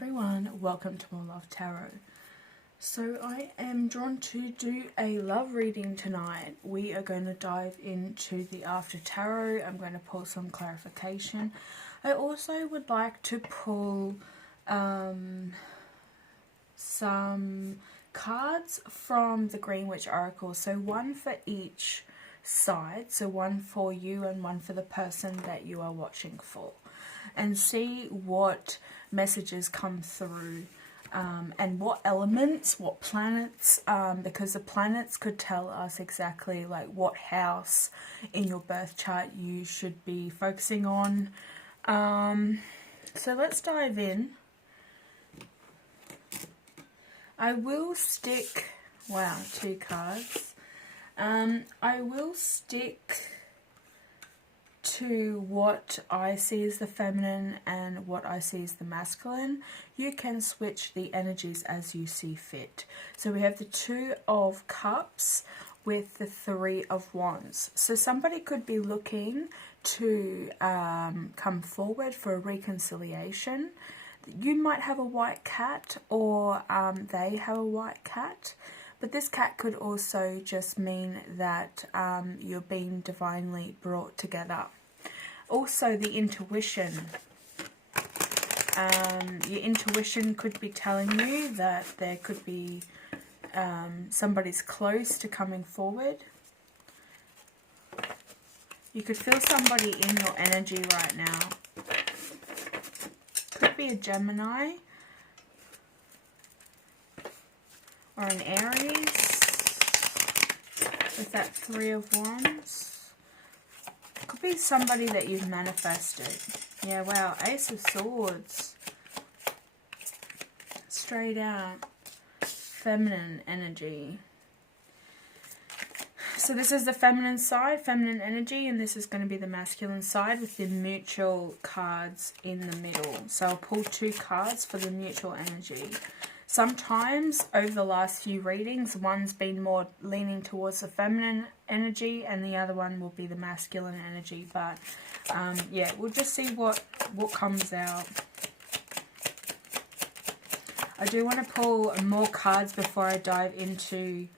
everyone, welcome to More Love Tarot. So I am drawn to do a love reading tonight. We are going to dive into the After Tarot. I'm going to pull some clarification. I also would like to pull some cards from the Green Witch Oracle. So one for each side. So one for you and one for the person that you are watching for. And see what messages come through and what elements, what planets, because the planets could tell us exactly like what house in your birth chart you should be focusing on. So let's dive in. I will stick, wow, 2 cards. I will stick to what I see as the feminine and what I see as the masculine. You can switch the energies as you see fit. So we have the 2 of Cups with the 3 of Wands. So somebody could be looking to come forward for a reconciliation. You might have a white cat, or they have a white cat. But this cat could also just mean that you're being divinely brought together. Also, the intuition. Your intuition could be telling you that there could be somebody's close to coming forward. You could feel somebody in your energy right now. Could be a Gemini or an Aries with that 3 of Wands. Could be somebody that you've manifested. Yeah, wow, Ace of Swords. Straight out. Feminine energy. So this is the feminine side, feminine energy, and this is going to be the masculine side with the mutual cards in the middle. So I'll pull 2 cards for the mutual energy. Sometimes over the last few readings, one's been more leaning towards the feminine energy and the other one will be the masculine energy. But yeah, we'll just see what comes out. I do want to pull more cards before I dive into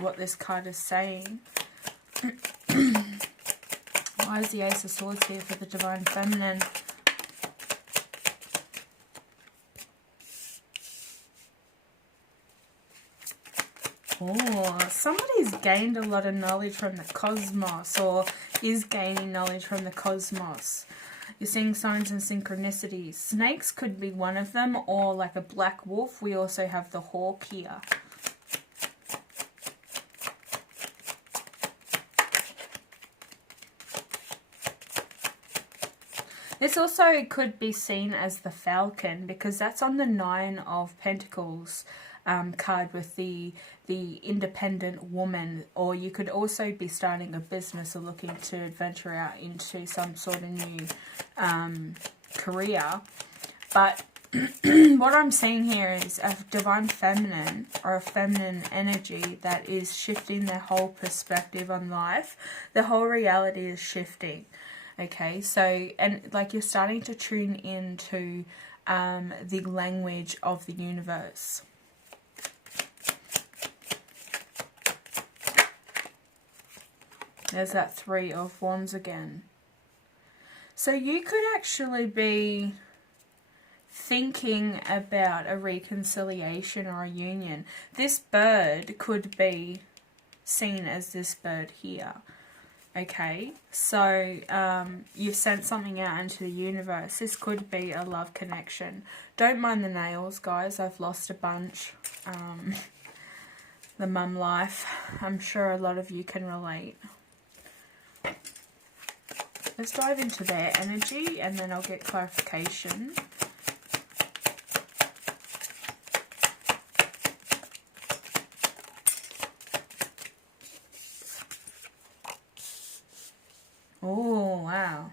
what this card is saying. Why is the Ace of Swords here for the Divine Feminine? Oh, somebody's gained a lot of knowledge from the cosmos, or is gaining knowledge from the cosmos. You're seeing signs and synchronicities. Snakes could be one of them, or like a black wolf. We also have the hawk here. This also could be seen as the falcon, because that's on the 9 of Pentacles card with the independent woman. Or you could also be starting a business or looking to venture out into some sort of new career. But what I'm seeing here is a divine feminine or a feminine energy that is shifting their whole perspective on life. The whole reality is shifting. Okay, so, and like you're starting to tune into the language of the universe. There's that 3 of Wands again. So you could actually be thinking about a reconciliation or a union. This bird could be seen as this bird here. Okay, so you've sent something out into the universe. This could be a love connection. Don't mind the nails, guys. I've lost a bunch. The mum life. I'm sure a lot of you can relate. Let's dive into their energy and then I'll get clarification. Oh, wow.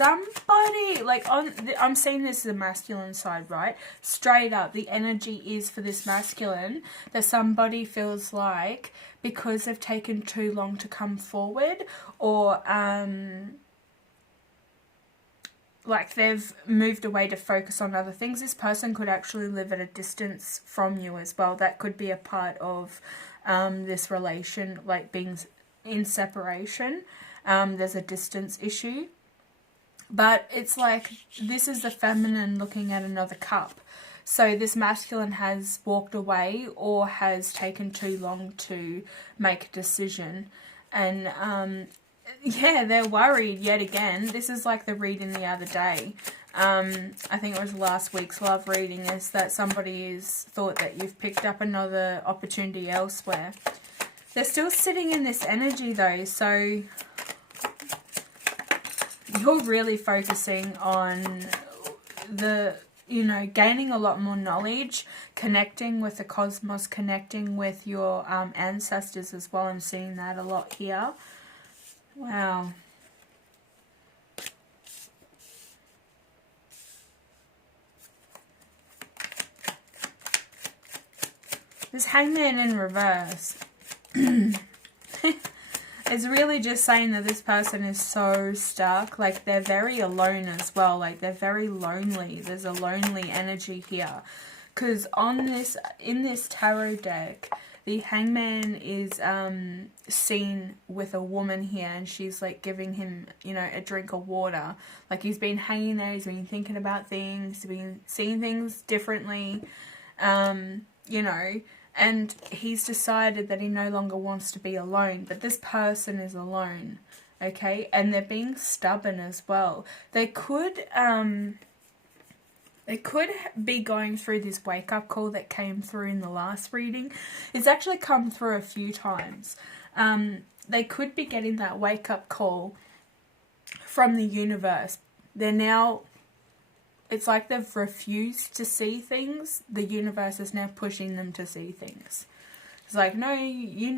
Somebody, like, I'm seeing this as the masculine side, right? Straight up, the energy is for this masculine that somebody feels like because they've taken too long to come forward, or like they've moved away to focus on other things. This person could actually live at a distance from you as well. That could be a part of this relation, like being in separation. There's a distance issue. But it's like, this is the feminine looking at another cup. So this masculine has walked away or has taken too long to make a decision. And yeah, they're worried yet again. This is like the reading the other day. I think it was last week's love reading, is that somebody's thought that you've picked up another opportunity elsewhere. They're still sitting in this energy though, so you're really focusing on the, you know, gaining a lot more knowledge, connecting with the cosmos, connecting with your ancestors as well. I'm seeing that a lot here. Wow. This Hangman in reverse. It's really just saying that this person is so stuck. Like, they're very alone as well. Like, they're very lonely. There's a lonely energy here. Because in this tarot deck, the Hangman is seen with a woman here, and she's like giving him, you know, a drink of water. Like, he's been hanging there, he's been thinking about things, he's been seeing things differently, you know, and he's decided that he no longer wants to be alone. But this person is alone, okay? And they're being stubborn as well. They could be going through this wake-up call that came through in the last reading. It's actually come through a few times. They could be getting that wake-up call from the universe. They're now... It's like they've refused to see things. The universe is now pushing them to see things. It's like, no, you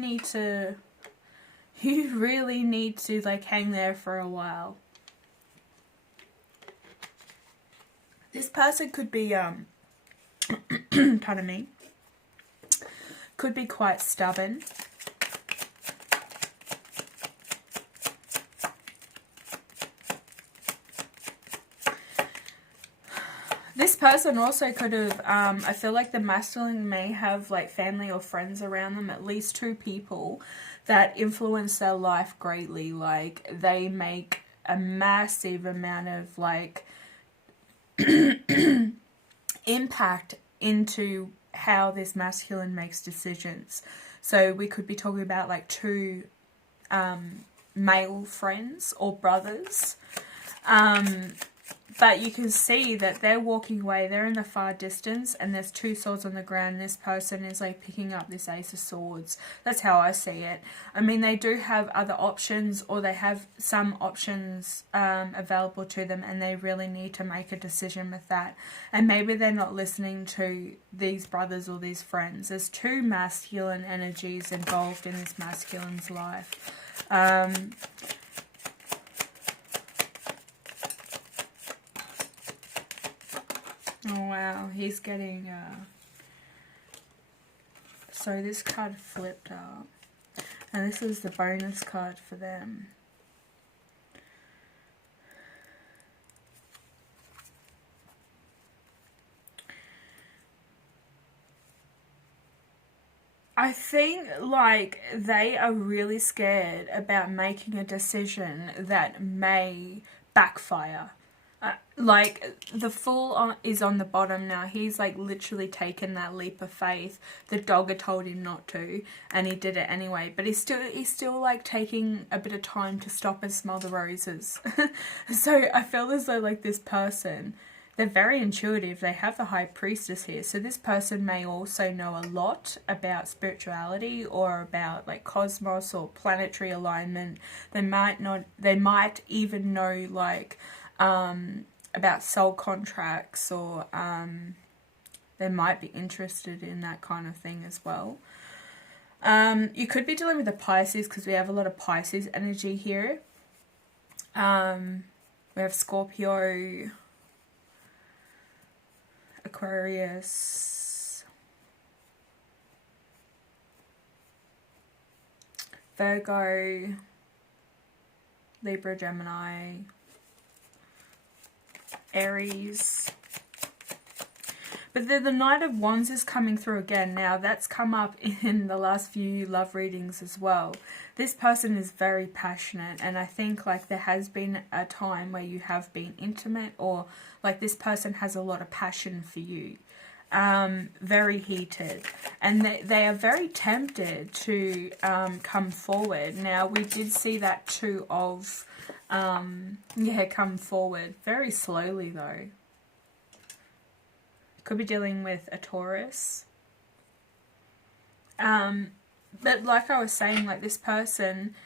really need to, like, hang there for a while. This person could be, pardon me, could be quite stubborn. This person also could have, I feel like the masculine may have like family or friends around them, at least 2 people that influence their life greatly. Like, they make a massive amount of like impact into how this masculine makes decisions. So we could be talking about like 2 male friends or brothers. But you can see that they're walking away. They're in the far distance, and there's 2 swords on the ground. This person is like picking up this Ace of Swords. That's how I see it. I mean, they do have other options, or they have some options available to them, and they really need to make a decision with that. And maybe they're not listening to these brothers or these friends. There's 2 masculine energies involved in this masculine's life. Oh wow, he's getting, so this card flipped up, and this is the bonus card for them. I think, like, they are really scared about making a decision that may backfire. Like, the Fool is on the bottom now. He's like literally taken that leap of faith. The dog had told him not to, and he did it anyway. But he's still like taking a bit of time to stop and smell the roses. So I feel as though like this person, they're very intuitive. They have the High Priestess here. So this person may also know a lot about spirituality or about like cosmos or planetary alignment. They might even know like about soul contracts, or they might be interested in that kind of thing as well. You could be dealing with a Pisces, because we have a lot of Pisces energy here. We have Scorpio, Aquarius, Virgo, Libra, Gemini, Aries. But the Knight of Wands is coming through again. Now, that's come up in the last few love readings as well. This person is very passionate, and I think like there has been a time where you have been intimate, or like this person has a lot of passion for you. Very heated, and they are very tempted to come forward. Now, we did see that Two of come forward very slowly though. Could be dealing with a Taurus. But like I was saying, like this person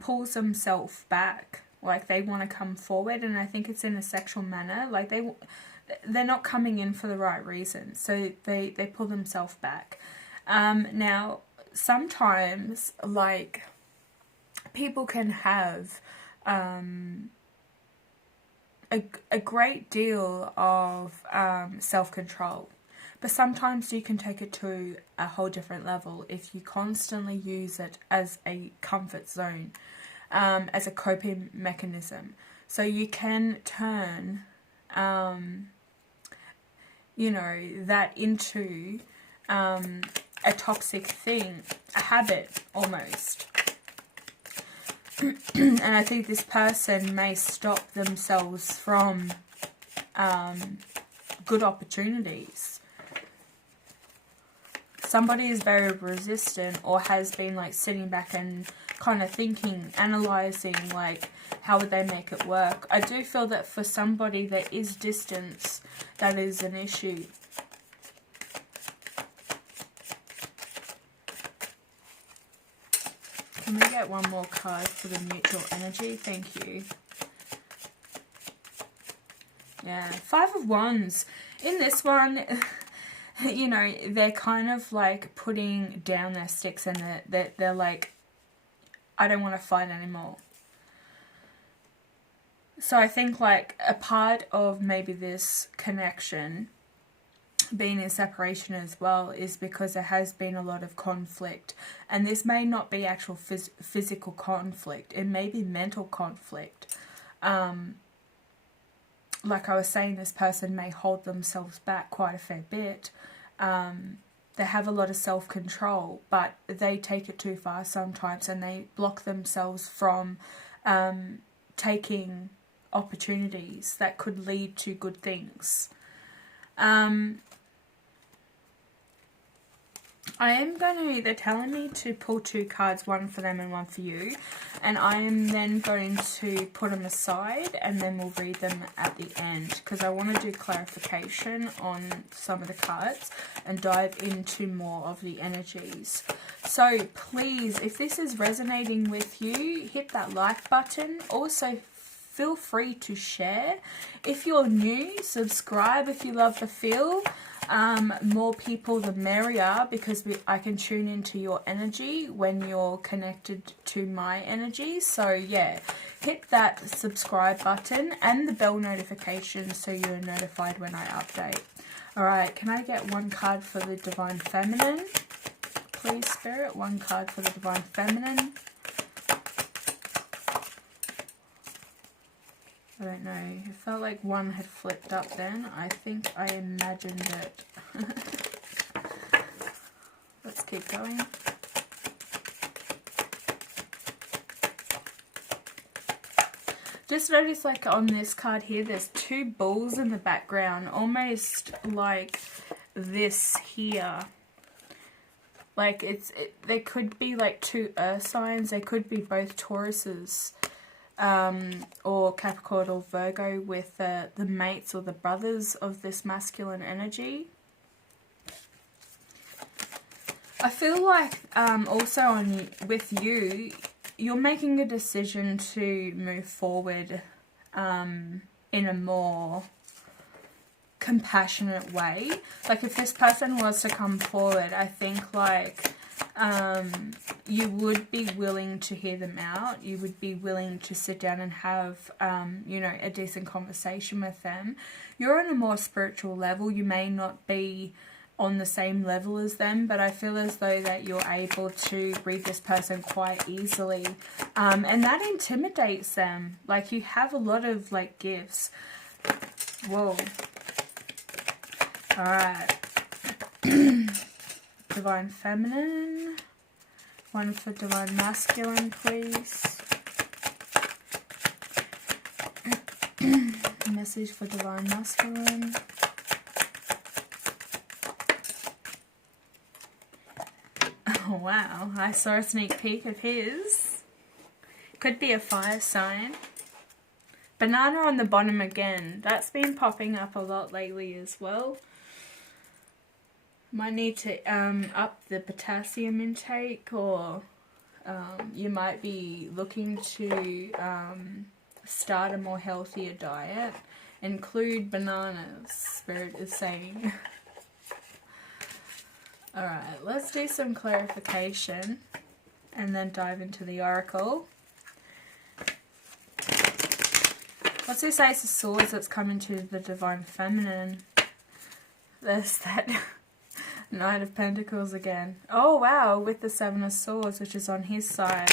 pulls themselves back. Like they want to come forward, and I think it's in a sexual manner. Like they're not coming in for the right reasons. So they pull themselves back. Now, sometimes like people can have a great deal of self-control, but sometimes you can take it to a whole different level if you constantly use it as a comfort zone, as a coping mechanism. So you can turn you know, that into a toxic thing, a habit almost. And I think this person may stop themselves from good opportunities. Somebody is very resistant, or has been like sitting back and kind of thinking, analysing like how would they make it work. I do feel that for somebody there is distance that is an issue. Can we get one more card for the mutual energy? Thank you. Yeah, Five of Wands. In this one, you know, they're kind of like putting down their sticks, and they're like, I don't want to fight anymore. So I think like a part of maybe this connection being in separation as well is because there has been a lot of conflict, and this may not be actual physical conflict, it may be mental conflict. Like I was saying, this person may hold themselves back quite a fair bit. They have a lot of self-control, but they take it too far sometimes, and they block themselves from taking opportunities that could lead to good things. I am going to, they're telling me to pull two cards, one for them and one for you, and I am then going to put them aside, and then we'll read them at the end, because I want to do clarification on some of the cards and dive into more of the energies. So please, if this is resonating with you, hit that like button. Also, feel free to share. If you're new, subscribe if you love the feel. More people the merrier, because I can tune into your energy when you're connected to my energy. So yeah, hit that subscribe button and the bell notification so you're notified when I update. Alright, can I get one card for the Divine Feminine? Please, Spirit, one card for the Divine Feminine. I don't know, it felt like one had flipped up then. I think I imagined it. Let's keep going. Just notice like on this card here, there's two bulls in the background, almost like this here. Like they could be like two earth signs, they could be both Tauruses. Or Capricorn or Virgo with the mates or the brothers of this masculine energy. I feel like also with you, you're making a decision to move forward in a more compassionate way. Like if this person was to come forward, I think like you would be willing to hear them out. You would be willing to sit down and have, you know, a decent conversation with them. You're on a more spiritual level. You may not be on the same level as them, but I feel as though that you're able to read this person quite easily, and that intimidates them. Like, you have a lot of like gifts. Whoa. Alright. Divine Feminine. One for Divine Masculine, please. Message for Divine Masculine. Oh wow, I saw a sneak peek of his. Could be a fire sign. Banana on the bottom again. That's been popping up a lot lately as well. Might need to up the potassium intake, or you might be looking to start a more healthier diet. Include bananas, Spirit is saying. Alright, let's do some clarification and then dive into the oracle. What's this Ace of Swords that's coming to the Divine Feminine? There's that Knight of Pentacles again. Oh wow, with the Seven of Swords, which is on his side.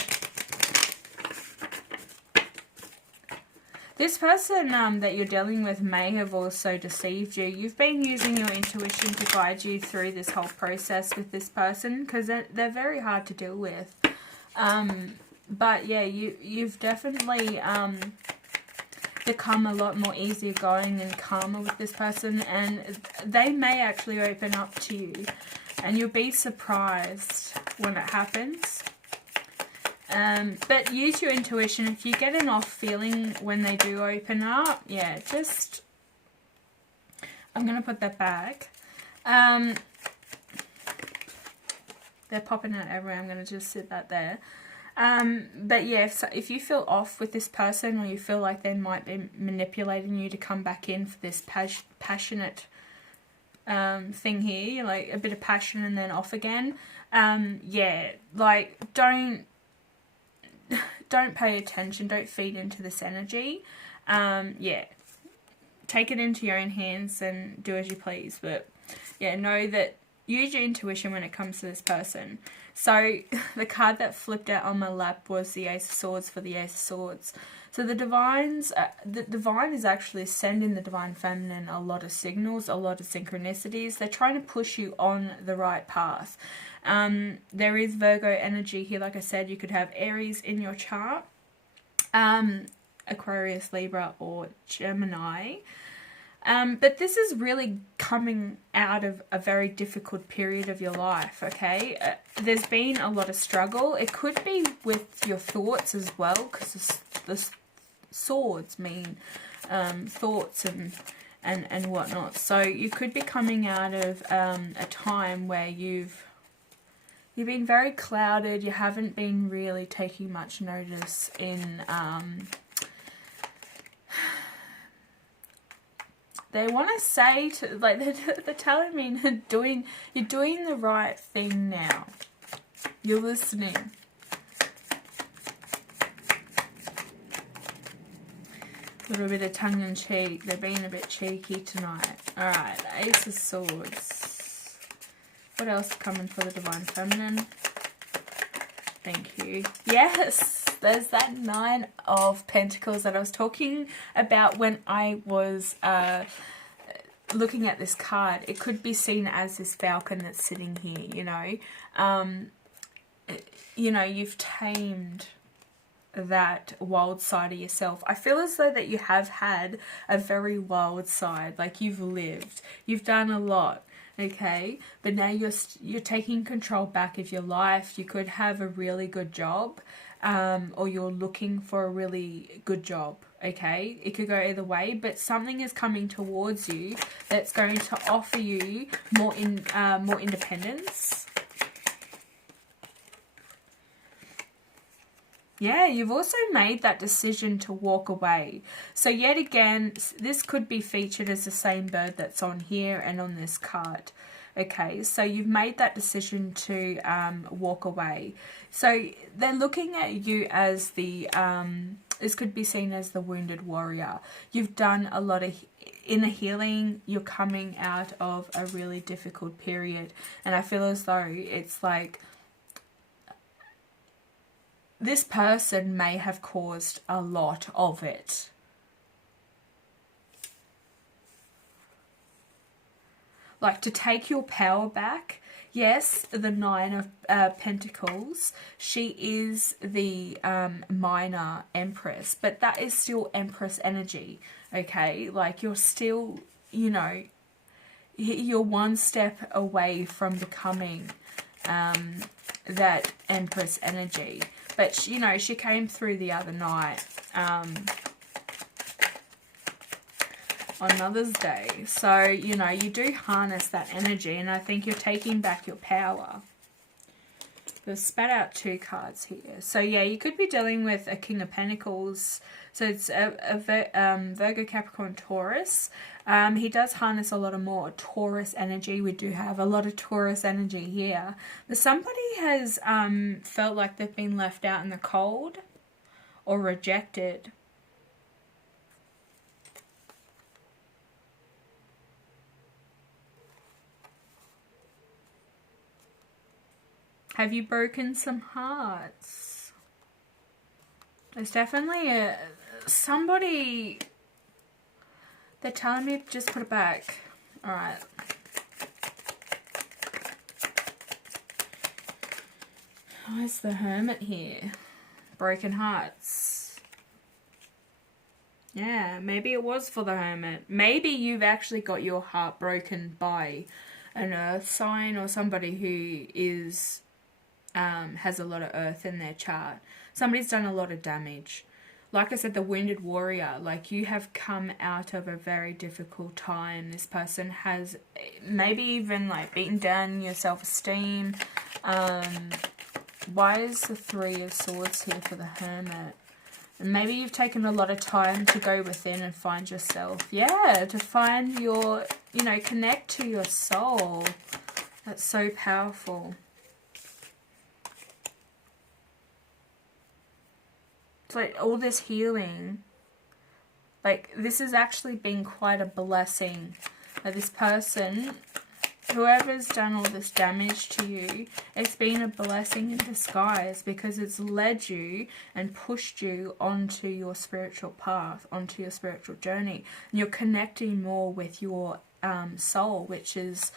This person that you're dealing with may have also deceived you. You've been using your intuition to guide you through this whole process with this person, because they're very hard to deal with. But yeah, you've definitely become a lot more easygoing and calmer with this person, and they may actually open up to you, and you'll be surprised when it happens. But use your intuition. If you get an off feeling when they do open up, yeah, just, I'm going to put that back. They're popping out everywhere. I'm going to just sit that there. But yeah, if you feel off with this person, or you feel like they might be manipulating you to come back in for this passionate thing here, like a bit of passion and then off again, yeah, like don't pay attention, don't feed into this energy. Yeah, take it into your own hands and do as you please, but yeah, know that, use your intuition when it comes to this person. So the card that flipped out on my lap was the Ace of Swords for the Ace of Swords. So the Divine is actually sending the Divine Feminine a lot of signals, a lot of synchronicities. They're trying to push you on the right path. There is Virgo energy here. Like I said, you could have Aries in your chart, Aquarius, Libra, or Gemini. But this is really coming out of a very difficult period of your life, okay? There's been a lot of struggle. It could be with your thoughts as well, because the swords mean thoughts and whatnot. So you could be coming out of a time where you've been very clouded. You haven't been really taking much notice in... They want to say, to, like, they're telling me you're doing the right thing now. You're listening. A little bit of tongue-in-cheek. They're being a bit cheeky tonight. Alright, Ace of Swords. What else is coming for the Divine Feminine? Thank you. Yes! There's that Nine of Pentacles that I was talking about when I was looking at this card. It could be seen as this falcon that's sitting here, you know. You know, you've tamed that wild side of yourself. I feel as though that you have had a very wild side. Like, you've lived. You've done a lot. Okay, but now you're taking control back of your life. You could have a really good job, or you're looking for a really good job. Okay, it could go either way, but something is coming towards you that's going to offer you more independence. Yeah, you've also made that decision to walk away. So yet again, this could be featured as the same bird that's on here and on this card. Okay, so you've made that decision to walk away. So they're looking at you as the, this could be seen as the wounded warrior. You've done a lot of inner healing. You're coming out of a really difficult period. And I feel as though it's like this person may have caused a lot of it. Like, to take your power back. Yes, the Nine of Pentacles, she is the minor Empress, but that is still Empress energy, okay? Like, you're still, you know, you're one step away from becoming that Empress energy. But, you know, she came through the other night on Mother's Day. So, you know, you do harness that energy, and I think you're taking back your power. They've spat out 2 cards here. So, yeah, you could be dealing with a King of Pentacles. So, it's a Virgo, Capricorn, Taurus. He does harness a lot of more Taurus energy. We do have a lot of Taurus energy here. But somebody has felt like they've been left out in the cold or rejected. Have you broken some hearts? There's definitely somebody. They're telling me just put it back. Alright. Where's the Hermit here? Broken hearts. Yeah, maybe it was for the Hermit. Maybe you've actually got your heart broken by an earth sign or somebody who is has a lot of earth in their chart. Somebody's done a lot of damage. Like I said, the Wounded Warrior, like, you have come out of a very difficult time. This person has maybe even like beaten down your self-esteem. Why is the 3 of Swords here for the Hermit? And maybe you've taken a lot of time to go within and find yourself. Yeah, to find your, you know, connect to your soul. That's so powerful. It's like all this healing, like, this has actually been quite a blessing. Like, this person, whoever's done all this damage to you, it's been a blessing in disguise, because it's led you and pushed you onto your spiritual path, onto your spiritual journey. And you're connecting more with your soul, which is,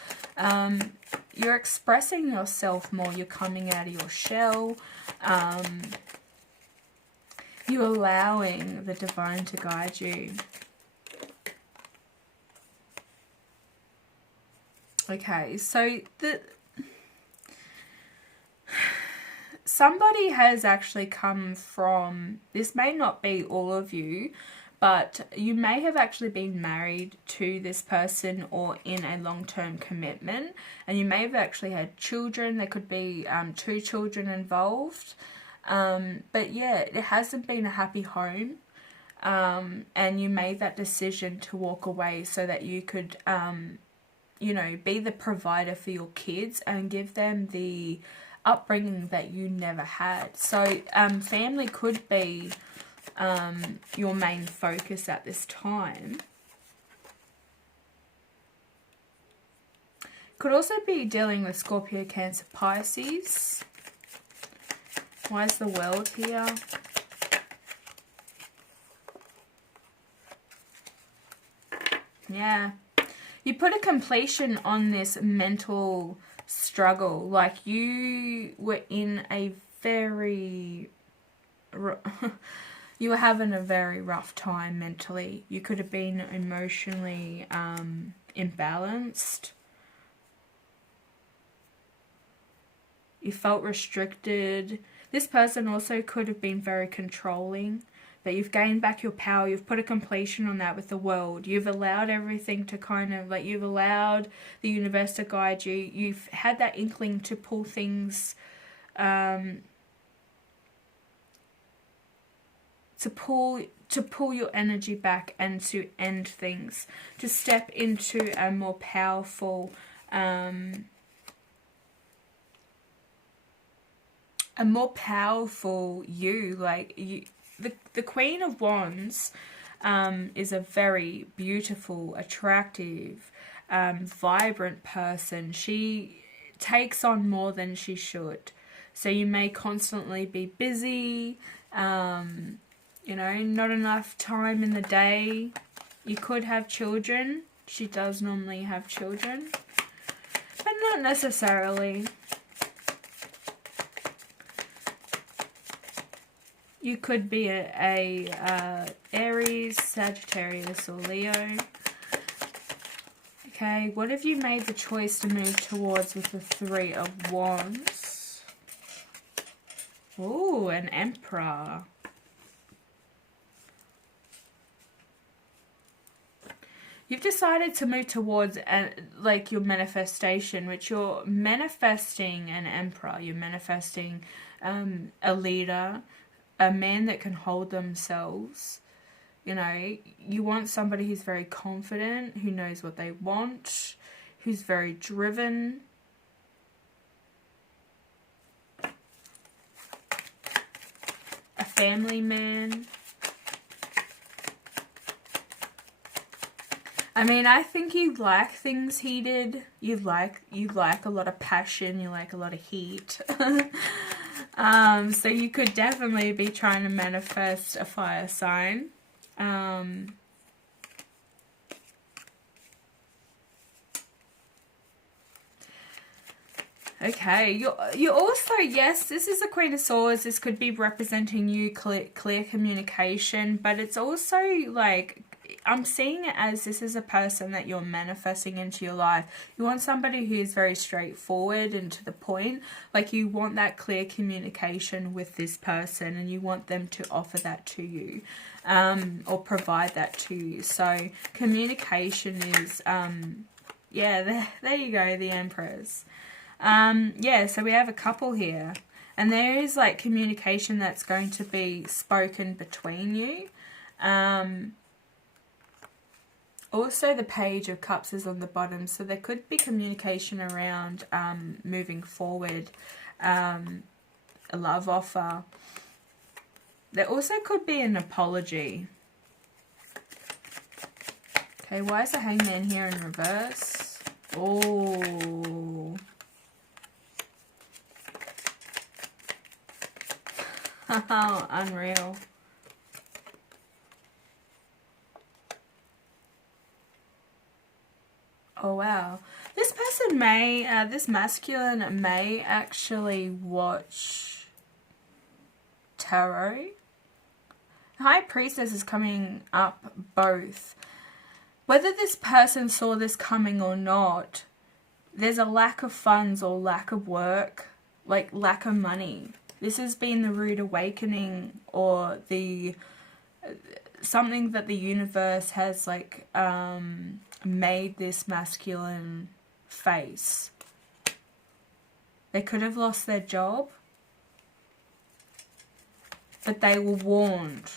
you're expressing yourself more. You're coming out of your shell. You're allowing the divine to guide you. Okay, so somebody has actually come from, this may not be all of you, but you may have actually been married to this person or in a long-term commitment, and you may have actually had children. There could be 2 children involved. But yeah, it hasn't been a happy home, and you made that decision to walk away so that you could, you know, be the provider for your kids and give them the upbringing that you never had. So family could be your main focus at this time. Could also be dealing with Scorpio, Cancer, Pisces. Why is the World here? Yeah. You put a completion on this mental struggle. Like, you were in a very... you were having a very rough time mentally. You could have been emotionally imbalanced. You felt restricted. This person also could have been very controlling, but you've gained back your power. You've put a completion on that with the World. You've allowed everything to kind of, like, you've allowed the universe to guide you. You've had that inkling to pull things, to pull your energy back and to end things, to step into a more powerful, you. Like, you, the Queen of Wands, is a very beautiful, attractive, vibrant person. She takes on more than she should. So you may constantly be busy, you know, not enough time in the day. You could have children. She does normally have children, but not necessarily. You could be a Aries, Sagittarius, or Leo. Okay, what have you made the choice to move towards with the Three of Wands? Ooh, an Emperor. You've decided to move towards like your manifestation, which you're manifesting an Emperor. You're manifesting a leader, a man that can hold themselves. You know, you want somebody who's very confident, who knows what they want, who's very driven. A family man. I mean, I think you like things heated. You like a lot of passion. You like a lot of heat. So you could definitely be trying to manifest a fire sign. Okay, you're also, yes, this is the Queen of Swords. This could be representing you, clear communication, but it's also like, I'm seeing it as this is a person that you're manifesting into your life. You want somebody who is very straightforward and to the point. Like, you want that clear communication with this person, and you want them to offer that to you, or provide that to you. So communication is, yeah, there you go, the Empress. Yeah, so we have a couple here, and there is like communication that's going to be spoken between you. Also, the Page of Cups is on the bottom, so there could be communication around moving forward, a love offer. There also could be an apology. Okay, why is the Hangman here in reverse? Oh. Unreal. Oh wow. This person may, this masculine may actually watch tarot. High Priestess is coming up both. Whether this person saw this coming or not, there's a lack of funds or lack of work, like lack of money. This has been the rude awakening, or the something that the universe has like made this masculine face. They could have lost their job, but they were warned.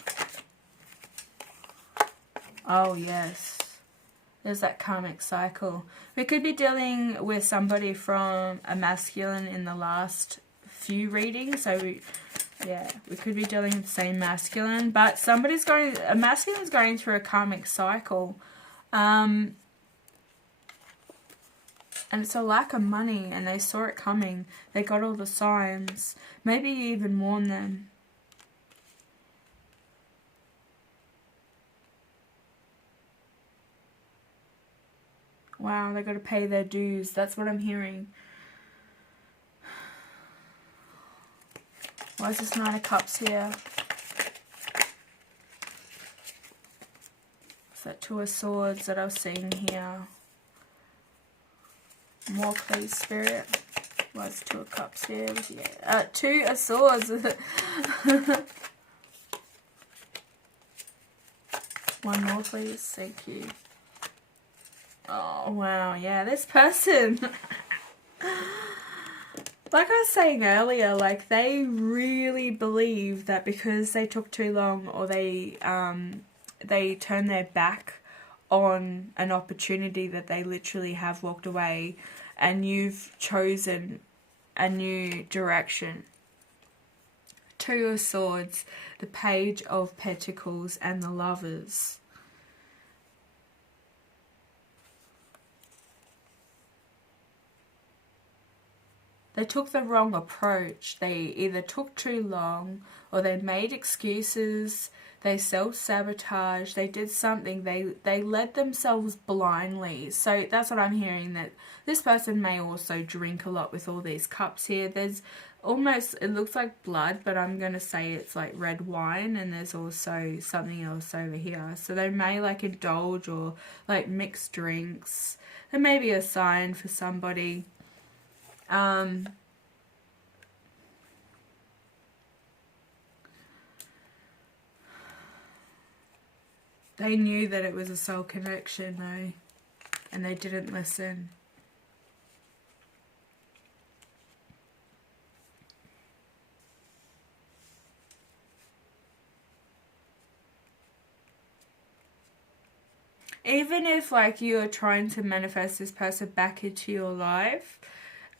Oh yes, there's that karmic cycle. We could be dealing with somebody from a masculine in the last few readings, so we could be dealing with the same masculine, but a masculine's going through a karmic cycle, and it's a lack of money, and they saw it coming. They got all the signs. Maybe you even warned them. Wow, they got to pay their dues. That's what I'm hearing. Why is this Nine of Cups here? It's that Two of Swords that I was seeing here. More please, Spirit. Why is Two of Cups here? Yeah. Two of Swords. One more please. Thank you. Oh wow, yeah, this person. Like I was saying earlier, like they really believe that because they took too long, or they turned their back on an opportunity, that they literally have walked away, and you've chosen a new direction Two of Swords, the Page of Pentacles, and the Lovers. They took the wrong approach. They either took too long, or they made excuses, they self-sabotaged, they did something, they led themselves blindly. So that's what I'm hearing, that this person may also drink a lot with all these cups here. There's almost, it looks like blood, but I'm going to say it's like red wine, and there's also something else over here. So they may like indulge or like mix drinks. There may be a sign for somebody. They knew that it was a soul connection though, and they didn't listen. Even if like you are trying to manifest this person back into your life,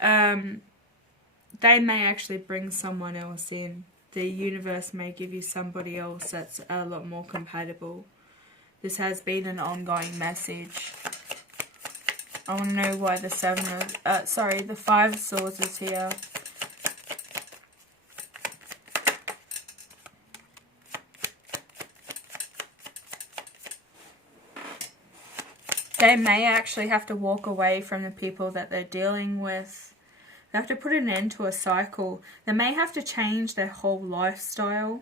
they may actually bring someone else in. The universe may give you somebody else that's a lot more compatible. This has been an ongoing message. I want to know why the the Five of Swords is here. They may actually have to walk away from the people that they're dealing with. They have to put an end to a cycle. They may have to change their whole lifestyle.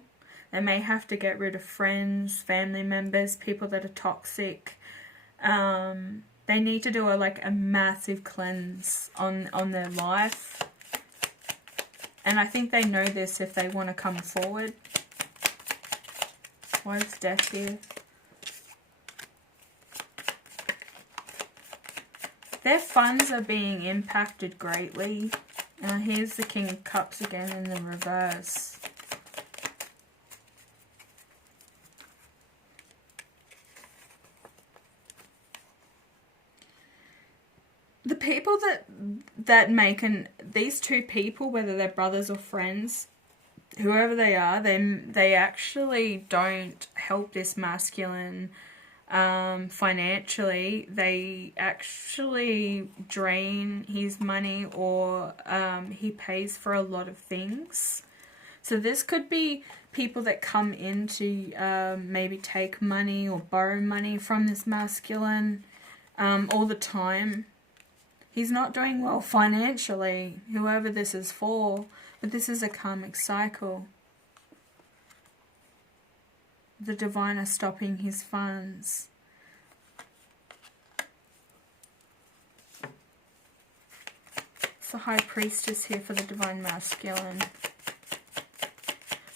They may have to get rid of friends, family members, people that are toxic. They need to do a massive cleanse on their life. And I think they know this if they want to come forward. Why is Death here? Their funds are being impacted greatly. Here's the King of Cups again in the reverse. The people that make these two people, whether they're brothers or friends, whoever they are, they actually don't help this masculine financially. They actually drain his money, or he pays for a lot of things. So this could be people that come in to maybe take money or borrow money from this masculine all the time. He's not doing well financially, whoever this is for, but this is a karmic cycle. The diviner stopping his funds. It's the High Priestess here for the divine masculine.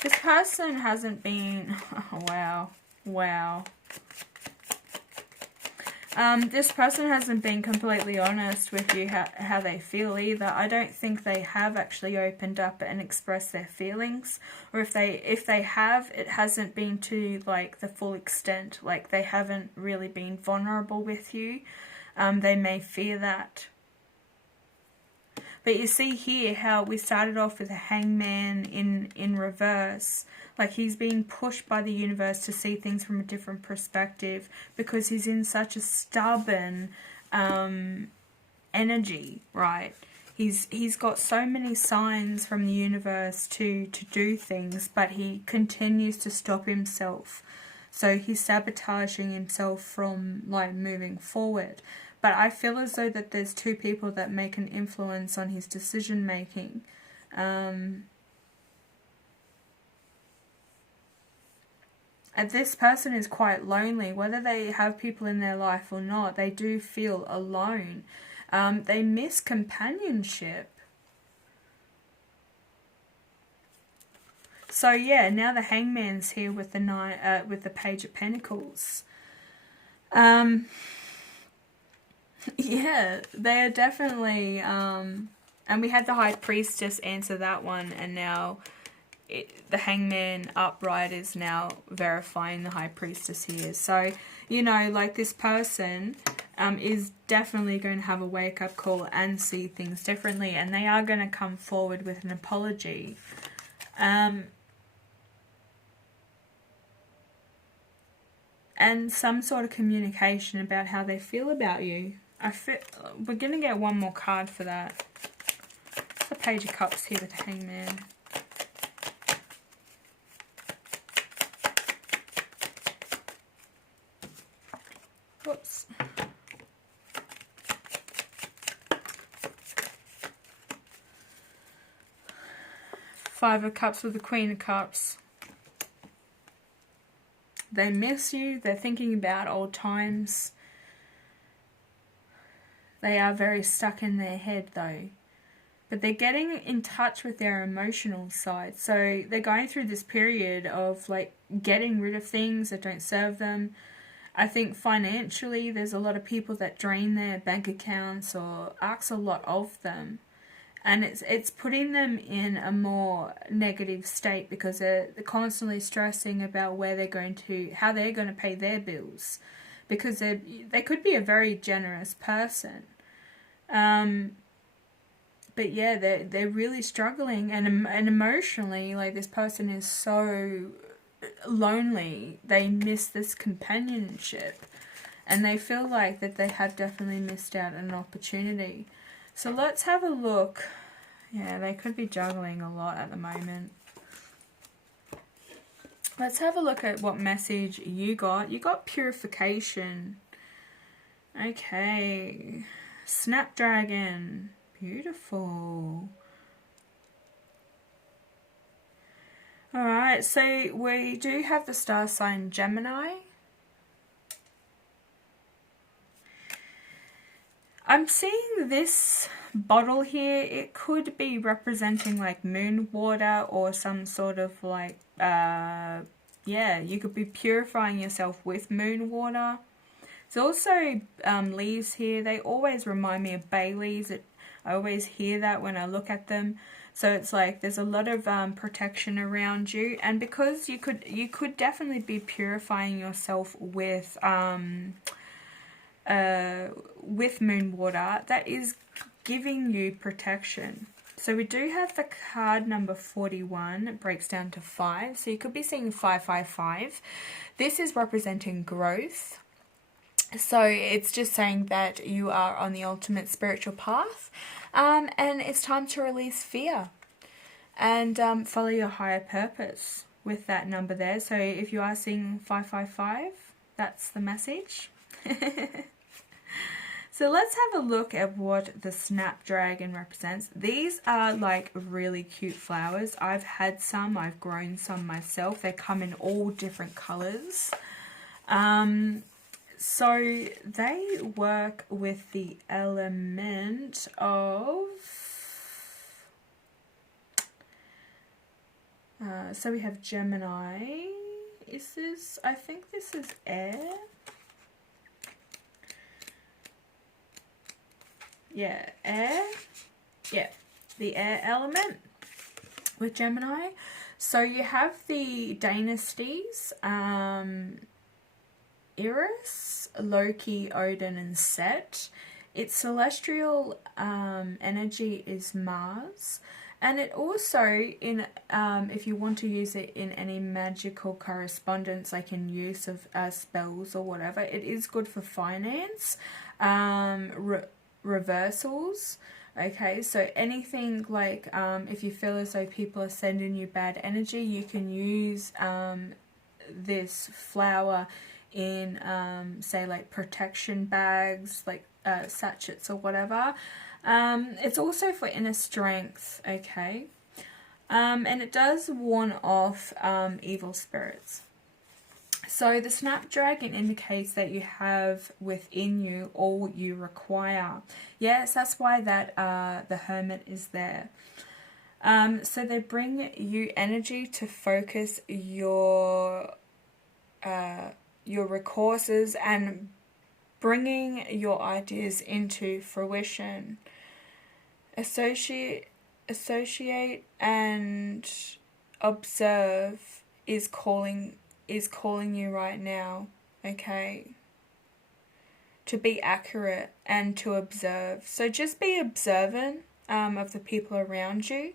This person hasn't been... Oh, wow. This person hasn't been completely honest with you how they feel either. I don't think they have actually opened up and expressed their feelings, or if they have, it hasn't been to like the full extent. Like they haven't really been vulnerable with you. They may fear that. But you see here how we started off with a hangman in reverse. Like he's being pushed by the universe to see things from a different perspective because he's in such a stubborn energy, right? He's got so many signs from the universe to do things, but he continues to stop himself. So he's sabotaging himself from like moving forward. But I feel as though that there's two people that make an influence on his decision making. And this person is quite lonely. Whether they have people in their life or not, they do feel alone. They miss companionship. So yeah, now the Hangman's here with the with the Page of Pentacles. Yeah, they are definitely. And we had the High Priestess answer that one, and now the Hangman upright is now verifying the High Priestess here. So, you know, like this person is definitely going to have a wake-up call and see things differently, and they are going to come forward with an apology. and some sort of communication about how they feel about you. We're going to get one more card for that. The Page of Cups here with the Hangman. Whoops. Five of Cups with the Queen of Cups. They miss you. They're thinking about old times. They are very stuck in their head though. But they're getting in touch with their emotional side. So they're going through this period of like getting rid of things that don't serve them. I think financially there's a lot of people that drain their bank accounts or ask a lot of them. And it's putting them in a more negative state because they're constantly stressing about how they're going to pay their bills. Because they could be a very generous person. But yeah, they're really struggling and emotionally, like this person is so lonely. They miss this companionship and they feel like that they have definitely missed out on an opportunity. So let's have a look. Yeah, they could be juggling a lot at the moment. Let's have a look at what message you got. You got purification. Okay. Snapdragon. Beautiful. Alright, so we do have the star sign Gemini. I'm seeing this bottle here. It could be representing like moon water or some sort of like, yeah, you could be purifying yourself with moon water. There's also leaves here. They always remind me of bay leaves. I always hear that when I look at them. So it's like there's a lot of protection around you. And because you could definitely be purifying yourself with moon water, that is giving you protection. So we do have the card number 41. It breaks down to 5. So you could be seeing 555. This is representing growth. So it's just saying that you are on the ultimate spiritual path, and it's time to release fear and follow your higher purpose with that number there. So if you are seeing 555, that's the message. So let's have a look at what the snapdragon represents. These are like really cute flowers. I've had some, I've grown some myself. They come in all different colors. So they work with the element of, so we have Gemini. I think this is air. Yeah, air. Yeah, the air element with Gemini. So you have the dynasties, Eris, Loki, Odin, and Set. Its celestial energy is Mars, and it also, if you want to use it in any magical correspondence, like in use of spells or whatever, it is good for finance, reversals. Okay, so anything like if you feel as though people are sending you bad energy, you can use this flower in say like protection bags, like sachets or whatever. It's also for inner strength, okay, and it does warn off evil spirits. So the snapdragon indicates that you have within you all you require. Yes, that's why that the hermit is there. So they bring you energy to focus your recourses and bringing your ideas into fruition. Associate and observe is calling you right now, okay? To be accurate and to observe. So just be observant of the people around you.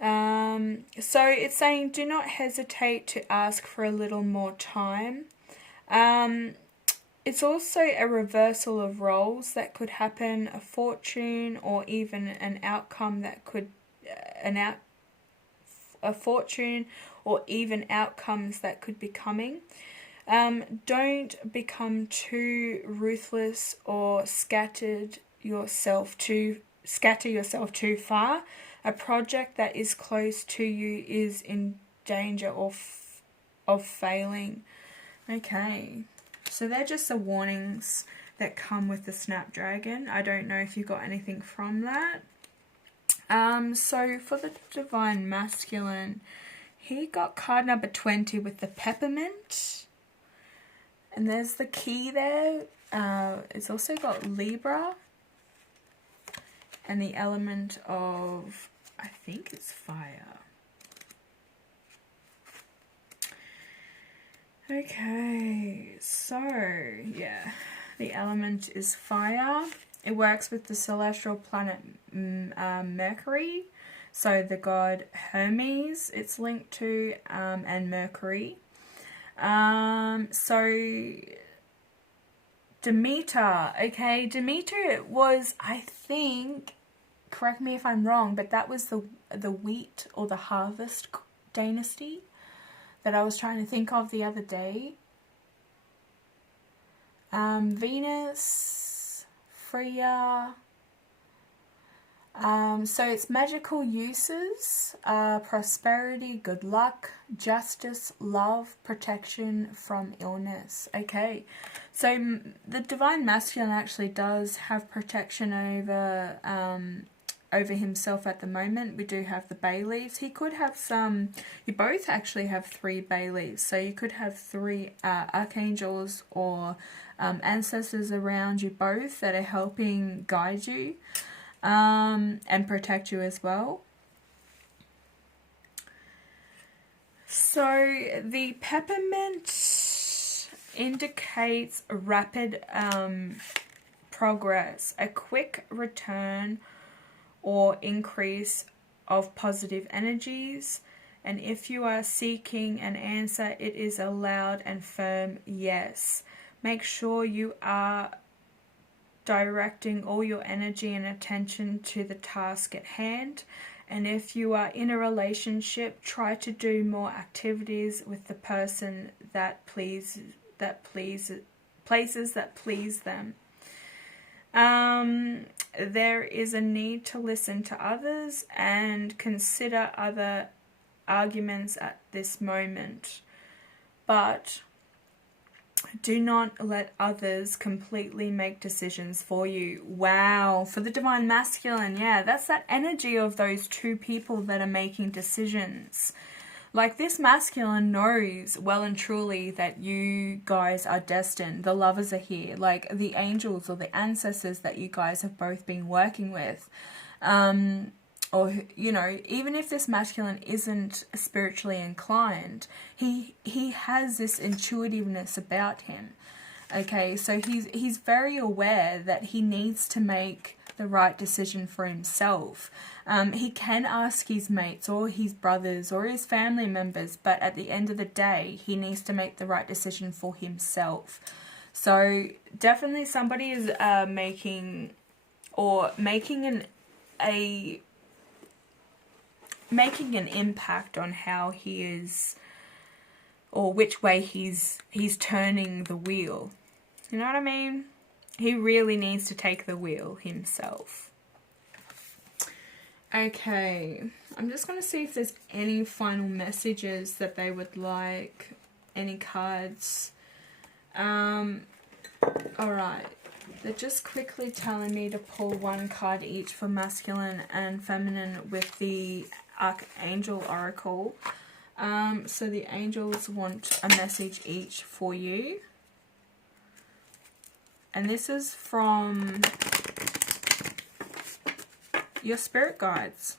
So it's saying do not hesitate to ask for a little more time. It's also a reversal of roles that could happen, a fortune, or even an outcome that could, a fortune, or even outcomes that could be coming. Don't become too ruthless or scatter yourself too far. A project that is close to you is in danger of failing. Okay, so they're just the warnings that come with the Snapdragon. I don't know if you got anything from that. So for the Divine Masculine, he got card number 20 with the Peppermint. And there's the key there. It's also got Libra. And the element of, I think it's fire. Okay, so yeah, the element is fire. It works with the celestial planet Mercury. So the god Hermes it's linked to, and Mercury. So Demeter, okay, Demeter was, I think, correct me if I'm wrong, but that was the wheat or the harvest dynasty that I was trying to think of the other day. Venus, Freya. So it's magical uses, prosperity, good luck, justice, love, protection from illness. Okay, so the Divine Masculine actually does have protection over himself at the moment. We do have the bay leaves. He could have some, you both actually have 3 bay leaves. So you could have 3 archangels or ancestors around you both that are helping guide you. And protect you as well. So the peppermint indicates rapid progress, a quick return or increase of positive energies. And if you are seeking an answer, it is a loud and firm yes. Make sure you are directing all your energy and attention to the task at hand. And if you are in a relationship, try to do more activities with the person places that please them. There is a need to listen to others and consider other arguments at this moment, but do not let others completely make decisions for you. Wow, for the Divine Masculine, yeah, that's that energy of those 2 people that are making decisions. Like, this masculine knows well and truly that you guys are destined. The lovers are here. Like, the angels or the ancestors that you guys have both been working with. Or, you know, even if this masculine isn't spiritually inclined, he has this intuitiveness about him. Okay, so he's very aware that he needs to make the right decision for himself. He can ask his mates or his brothers or his family members, but at the end of the day, he needs to make the right decision for himself. So definitely somebody is making an impact on how he is, or which way he's turning the wheel. You know what I mean? He really needs to take the wheel himself. Okay, I'm just going to see if there's any final messages that they would like, any cards. Alright, they're just quickly telling me to pull 1 card each for masculine and feminine with the Archangel Oracle. So the angels want a message each for you. And this is from your spirit guides.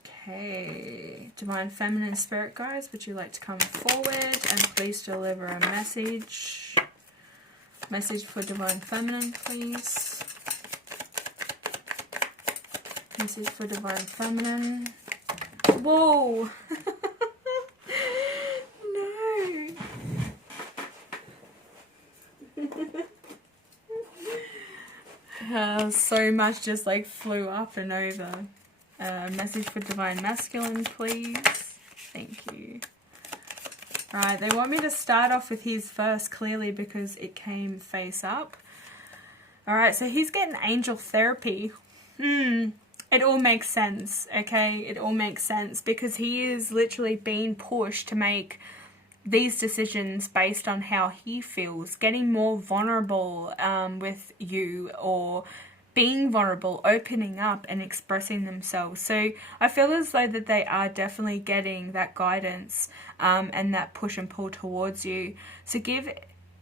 Okay, Divine Feminine Spirit Guides, would you like to come forward and please deliver a message? Message for Divine Feminine, please. Message for Divine Feminine. Whoa! No! So much just like flew up and over. Message for Divine Masculine, please. Thank you. Alright, they want me to start off with his first, clearly, because it came face up. Alright, so he's getting angel therapy. It all makes sense, okay? It all makes sense because he is literally being pushed to make these decisions based on how he feels, getting more vulnerable with you, or being vulnerable, opening up and expressing themselves. So I feel as though that they are definitely getting that guidance and that push and pull towards you. So give,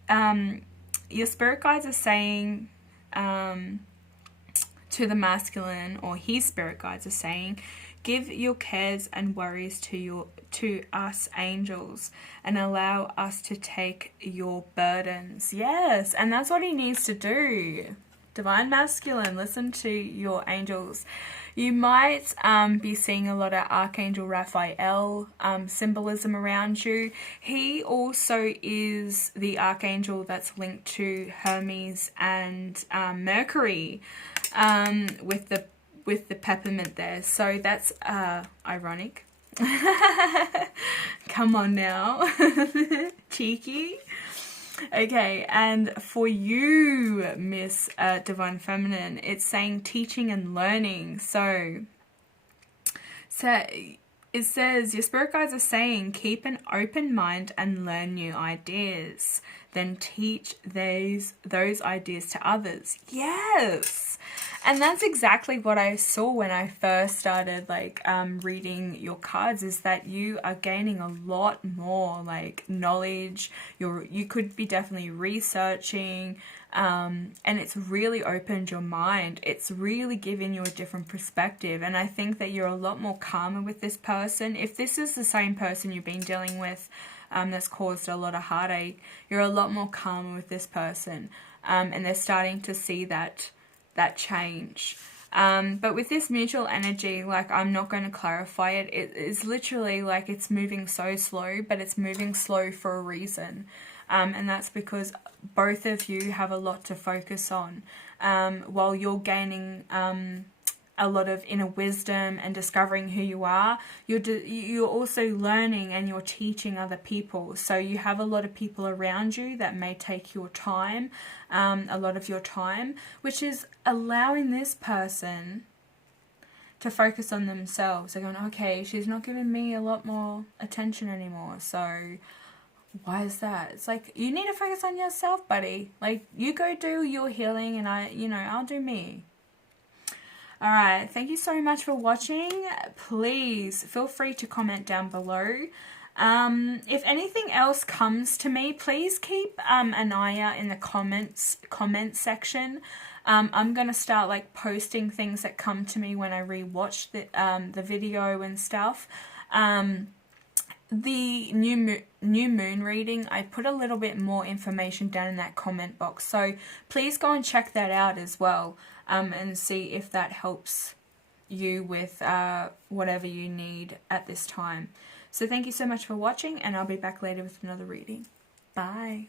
your spirit guides are saying to the masculine, or his spirit guides are saying, give your cares and worries to us angels and allow us to take your burdens. Yes, and that's what he needs to do. Divine Masculine, listen to your angels. You might be seeing a lot of Archangel Raphael symbolism around you. He also is the Archangel that's linked to Hermes and Mercury, with the peppermint there. So that's ironic. Come on now. Cheeky. Okay, and for you, Miss Divine Feminine, it's saying teaching and learning. So it says, your spirit guides are saying, keep an open mind and learn new ideas. Then teach those ideas to others. Yes! And that's exactly what I saw when I first started reading your cards, is that you are gaining a lot more knowledge. You could be definitely researching, and it's really opened your mind. It's really given you a different perspective, and I think that you're a lot more calmer with this person. If this is the same person you've been dealing with that's caused a lot of heartache, you're a lot more calmer with this person, and they're starting to see that change. But with this mutual energy, I'm not going to clarify it. It is literally it's moving so slow, but it's moving slow for a reason. And that's because both of you have a lot to focus on. While you're gaining a lot of inner wisdom and discovering who you are, you're also learning and you're teaching other people. So you have a lot of people around you that may take your time, a lot of your time, which is allowing this person to focus on themselves. They're going, okay, she's not giving me a lot more attention anymore, so why is that? It's you need to focus on yourself, buddy. You go do your healing, and I'll do me. Alright, thank you so much for watching. Please feel free to comment down below. If anything else comes to me, please keep an eye out in the comment section. I'm going to start posting things that come to me when I rewatch the video and stuff. The new moon reading, I put a little bit more information down in that comment box, so please go and check that out as well, and see if that helps you with whatever you need at this time. So thank you so much for watching, and I'll be back later with another reading. Bye.